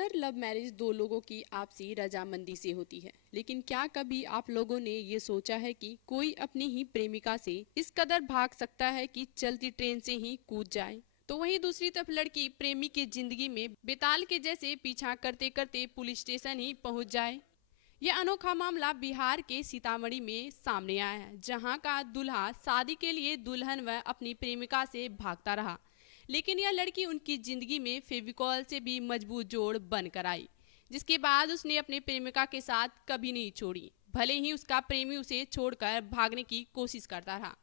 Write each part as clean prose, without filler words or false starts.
अक्सर love marriage दो लोगों की आपसी रजामंदी से होती है, लेकिन क्या कभी आप लोगों ने ये सोचा है कि कोई अपनी ही प्रेमिका से इस कदर भाग सकता है कि चलती ट्रेन से ही कूद जाए। तो वहीं दूसरी तरफ लड़की प्रेमी की जिंदगी में बेताल के जैसे पीछा करते करते पुलिस स्टेशन ही पहुंच जाए। यह अनोखा मामला बिहार के सीतामढ़ी में सामने आया है, जहां का दूल्हा शादी के लिए दुल्हन व अपनी प्रेमिका से भागता रहा, लेकिन यह लड़की उनकी जिंदगी में फेविकॉल से भी मजबूत जोड़ बनकर आई, जिसके बाद उसने अपने प्रेमिका के साथ कभी नहीं छोड़ी, भले ही उसका प्रेमी उसे छोड़कर भागने की कोशिश करता रहा।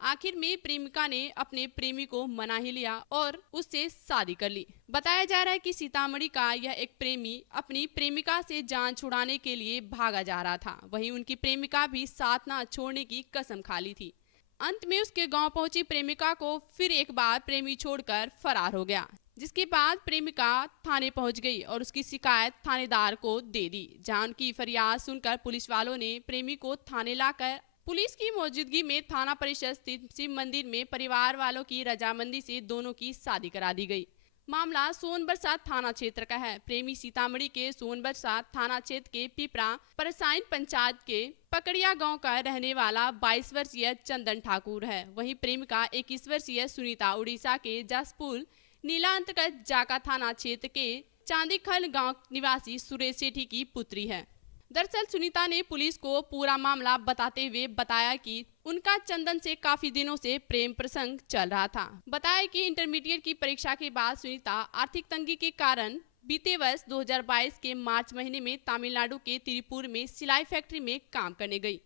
आखिर में प्रेमिका ने अपने प्रेमी को मना ही लिया और उससे शादी कर ली। बताया जा रहा है कि सीतामढ़ी का यह एक प्रेमी अपनी प्रेमिका से जान छुड़ाने के लिए भागा जा रहा था। वहीं उनकी प्रेमिका भी साथ ना छोड़ने की कसम खा ली थी। अंत में उसके गांव पहुंची प्रेमिका को फिर एक बार प्रेमी छोड़कर फरार हो गया, जिसके बाद प्रेमिका थाने पहुंच गई और उसकी शिकायत थानेदार को दे दी, जहां उनकी फरियाद सुनकर पुलिस वालों ने प्रेमी को थाने लाकर पुलिस की मौजूदगी में थाना परिसर स्थित शिव मंदिर में परिवार वालों की रजामंदी से दोनों की शादी करा दी गई। मामला सोनबरसा थाना क्षेत्र का है। प्रेमी सीतामढ़ी के सोनबरसा थाना क्षेत्र के पिपरा परसाइन पंचायत के पकड़िया गांव का रहने वाला 22 वर्षीय चंदन ठाकुर है। वहीं प्रेमिका 21 वर्षीय सुनीता उड़ीसा के जसपुर नीला अंतर्गत जाका थाना क्षेत्र के चांदीखल गांव निवासी सुरेश सेठी की पुत्री है। दरअसल सुनीता ने पुलिस को पूरा मामला बताते हुए बताया कि उनका चंदन से काफी दिनों से प्रेम प्रसंग चल रहा था। बताया कि इंटरमीडिएट की परीक्षा के बाद सुनीता आर्थिक तंगी के कारण बीते वर्ष 2022 के मार्च महीने में तमिलनाडु के तिरुपुर में सिलाई फैक्ट्री में काम करने गई,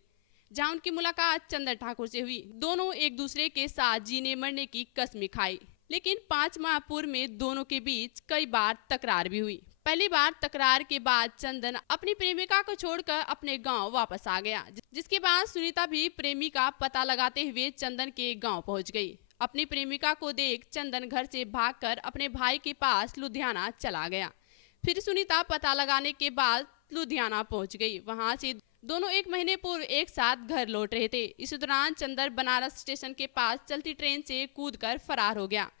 जहां उनकी मुलाकात चंदन ठाकुर से हुई। दोनों एक दूसरे के साथ जीने मरने की कसमें खाई, लेकिन 5 माह पूर्व में दोनों के बीच कई बार तकरार भी हुई। पहली बार तकरार के बाद चंदन अपनी प्रेमिका को छोड़कर अपने गांव वापस आ गया, जिसके बाद सुनीता भी प्रेमी का पता लगाते हुए चंदन के गांव पहुंच गई। अपनी प्रेमिका को देख चंदन घर से भागकर अपने भाई के पास लुधियाना चला गया। फिर सुनीता पता लगाने के बाद लुधियाना पहुंच गई। वहां से दोनों 1 महीने पूर्व एक साथ घर लौट रहे थे। इस दौरान चंदन बनारस स्टेशन के पास चलती ट्रेन से कूदकर फरार हो गया।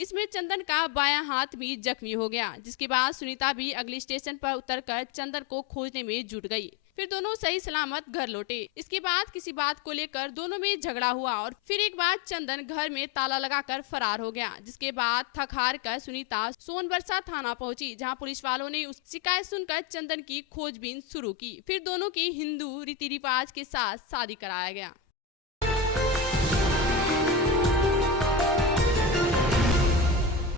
इसमें चंदन का बायां हाथ भी जख्मी हो गया, जिसके बाद सुनीता भी अगले स्टेशन पर उतरकर चंदन को खोजने में जुट गई। फिर दोनों सही सलामत घर लौटे। इसके बाद किसी बात को लेकर दोनों में झगड़ा हुआ और फिर एक बार चंदन घर में ताला लगाकर फरार हो गया, जिसके बाद थक हार कर सुनीता सोनबरसा थाना पहुंची, जहां पुलिस वालों ने उस शिकायत सुनकर चंदन की खोजबीन शुरू की। फिर दोनों की हिंदू रीति रिवाज के साथ शादी कराया गया।